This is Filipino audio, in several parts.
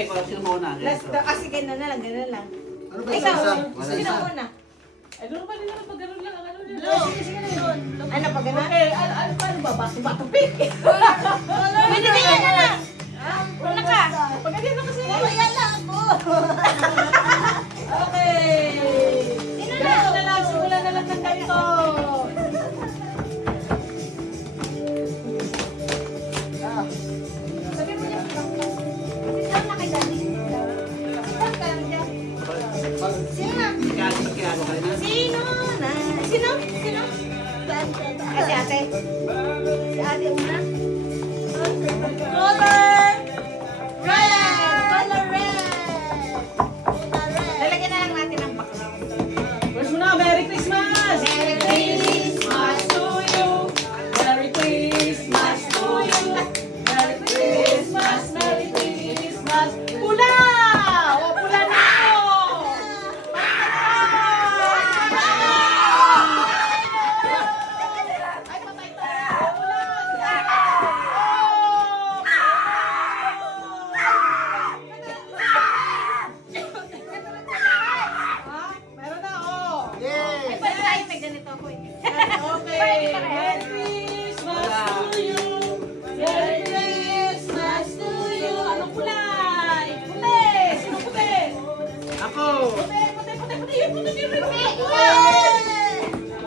Okay, kung sino muna. Last, sige, gano'n lang. Ano ba Ikaw, isa? sino muna? Ay, doon pa nila pag gano'n lang. Sige. Ano, pag gano'n? Okay, ano ba? Bato pick. Pwede ganyan na lang. Una ka. Pag ganyan na kasi. Kaya lang ako. Okay. Sino na? Ganito na lang. Simulan na lang ng ganito. Sabi mo niya. Sino na kay Daddy? Sino na? Kaya kayo na. Sino na? Sino? Si ate. Si ate una. Color red! Color red! Lalagyan na lang natin ang background. First muna, Merry Christmas! Merry Christmas to you! Merry Christmas to you! Merry Christmas! Merry Christmas! Pula! O, pula na ako! Ay, patay tayo! Pula! Ha? Meron na, oh! Yes! Pwede tayo may ganito ako eh. Okay, Merry Christmas to you. Merry Christmas to you. Anong kulay? Puti. Sino puti? Ako. Puti. Yung puti.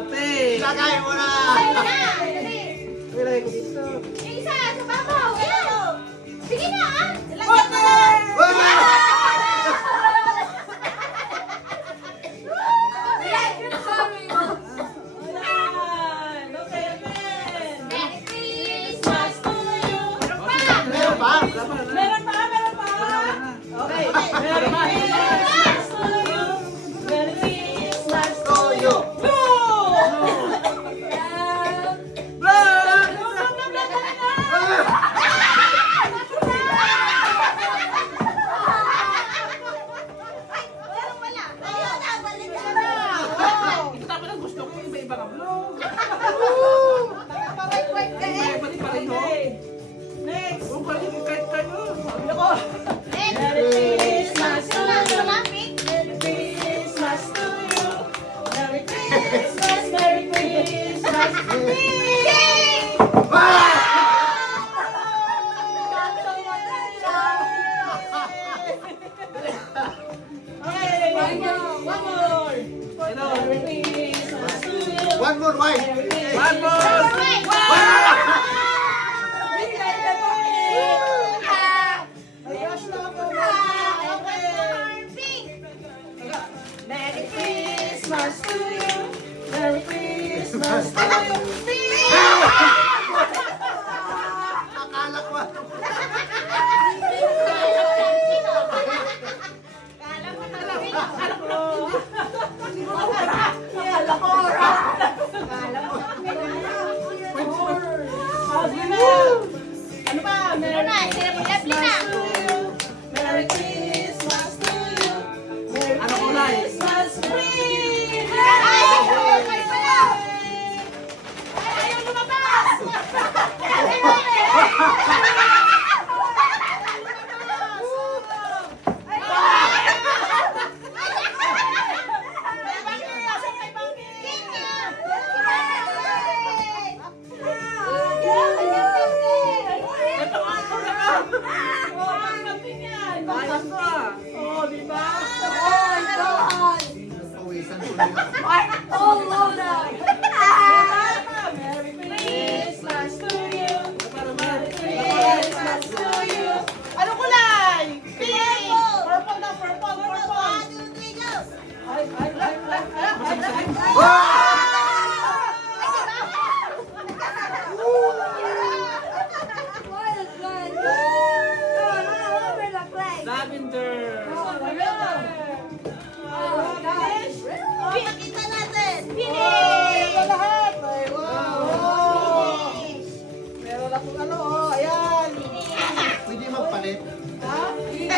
Puti. Lagay mo na! Ilagay ko dito. Yung isa, sa babaw. Ayun. Sige na ah. Ayan. Okay, amen. Merry Christmas to you. Meron pa? Meron pa. Okay. Merry Christmas to you. Merry Christmas to you. Ito dapat ang gusto ko, iba-iba ka vlog. Pareho. Next. Kung kahit kayo. Sabi ako. Merry Christmas to you. Merry Christmas to you. Merry Christmas, Merry Christmas. Okay, one more. Hello. Merry Christmas to you. One more, why? One more. Merry Christmas to you. Merry Christmas to you. Akala ko ano. Ano ba? Merry Christmas to you. Merry Christmas to you. Merry Christmas, free! Ayaw lumabas! Oh, di ba? Pawisan ko na. Merry Christmas to you. Merry Christmas to you. Anong kulay? Pink. Purple na, purple. Ay.